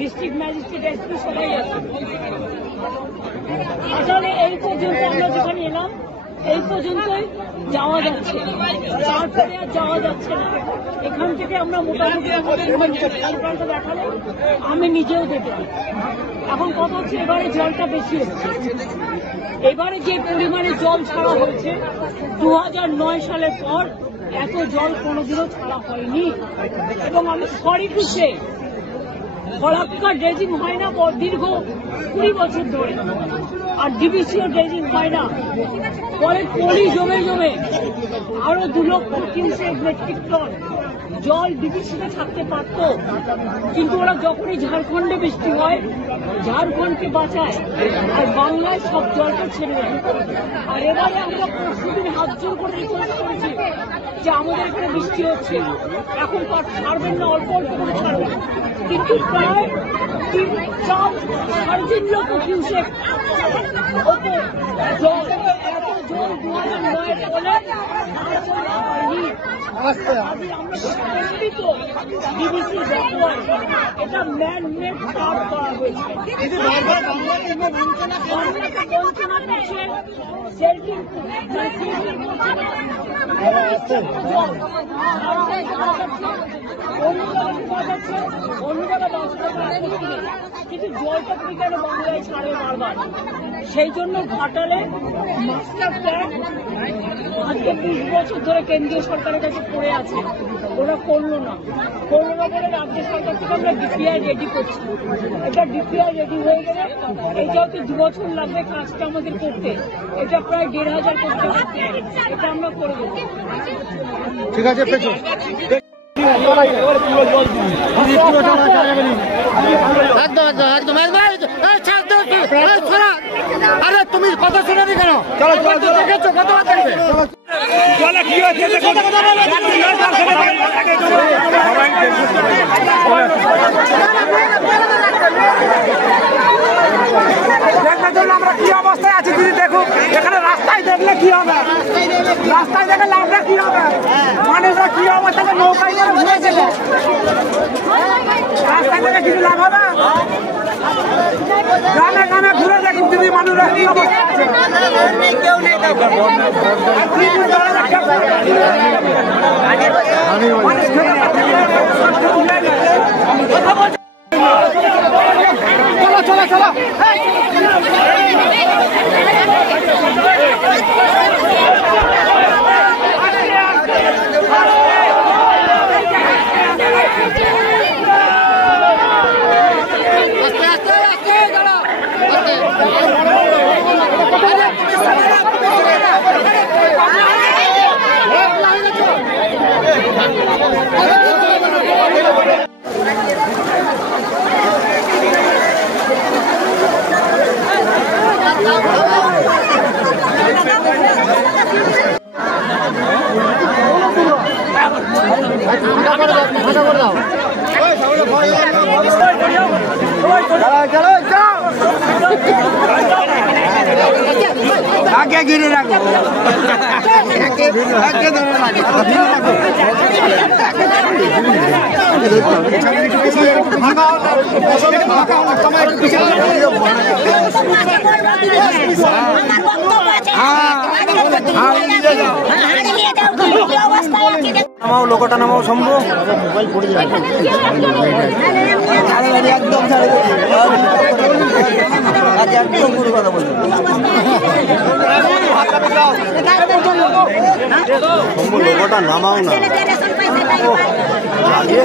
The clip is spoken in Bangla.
ডিস্ট্রিক্ট ম্যাজিস্ট্রেট এসপি সবাই আছে। আসলে এই পর্যন্ত আমরা যেখানে এলাম এই পর্যন্তই যাওয়া যাচ্ছে, তারপরে আর যাওয়া যাচ্ছে না। এখান থেকে আমরা মোটামুটি সরকারকে দেখালে আমি নিজেও যেতে পারি। এখন কথা হচ্ছে এবারে জলটা বেশি হচ্ছে। এবারে যে পরিমাণে জল ছাড়া হয়েছে 2009 সালের পর এত জল কোনোদিনও ছাড়া হয়নি। এবং আমি সরি টু সে ফলাক্কা ড্রেজিং হয় না দীর্ঘ 20 বছর ধরে, আর ডিবিসিও ড্রেজিং হয় না। পরে পলি জমে জমে আরো 2 লক্ষ কিউসেক মেট্রিক টন জল ডিবিসিতে থাকতে পারত, কিন্তু ওরা যখনই ঝাড়খণ্ডে বৃষ্টি হয় ঝাড়খণ্ডকে বাঁচায় আর বাংলায় সব জলটা ছেড়ে দেয়। আর এবারে আমরা পরশুদিন হাত জোর করে রিকোয়েস্ট করেছি যে আমাদের এখানে বৃষ্টি হচ্ছে, এখন তার ছাড়বেন না, অল্প অল্প করে ছাড়বেন, কিন্তু প্রায় 3.5 লক্ষ কিউসেক জল, এত জল 2009 বলে হয়নি। এটা ম্যান মেড কাজ করা হয়েছে। কিন্তু জলটা তুমি কেন বাংলায় ছাড়ে বারবার? সেই জন্য ঘাটালে মাস্টার প্ল্যান আজকে 20 বছর ধরে কেন্দ্রীয় সরকারের কাছে পড়ে আছে, ওরা করলো না বলে রাজ্য সরকার থেকে আমরা ডিপিআই রেডি করছি। এটা ডিপিআই রেডি হয়ে গেলে এটা হচ্ছে 2 বছর লাগবে কাজটা আমাদের করতে, এটা প্রায় 1,500 করতে পারছে, এটা আমরা করে দেবো। ঠিক আছে, আরে তুমি কথা শোনানি কেন? চলো দেখেছো কতবার দেখবে কি হয়েছে? দেখার জন্য আমরা কি অবস্থায় আছি দিদি দেখুন। এখানে রাস্তায় দেখলে কি হবে, রাস্তায় দেখলে আমরা কি হবে, মানুষরা কি অবস্থাতে নৌকায় করে ঘুরে গেলে রাস্তায় দেখে কিছু লাভ হবে? গ্রামে গ্রামে ঘুরে দেখুন দিদি মানুষরা কি অবস্থা আছে। কেউ নেই চলো চলো চলো आगे गिरे रखो নামাও লোকটা নামাও শম্ভু মোবাইল পড়ে যায় একদম ছাড়ে আজ একদম পুরো কথা বলছি শম্ভু লোকটা নামাও না চালিয়ে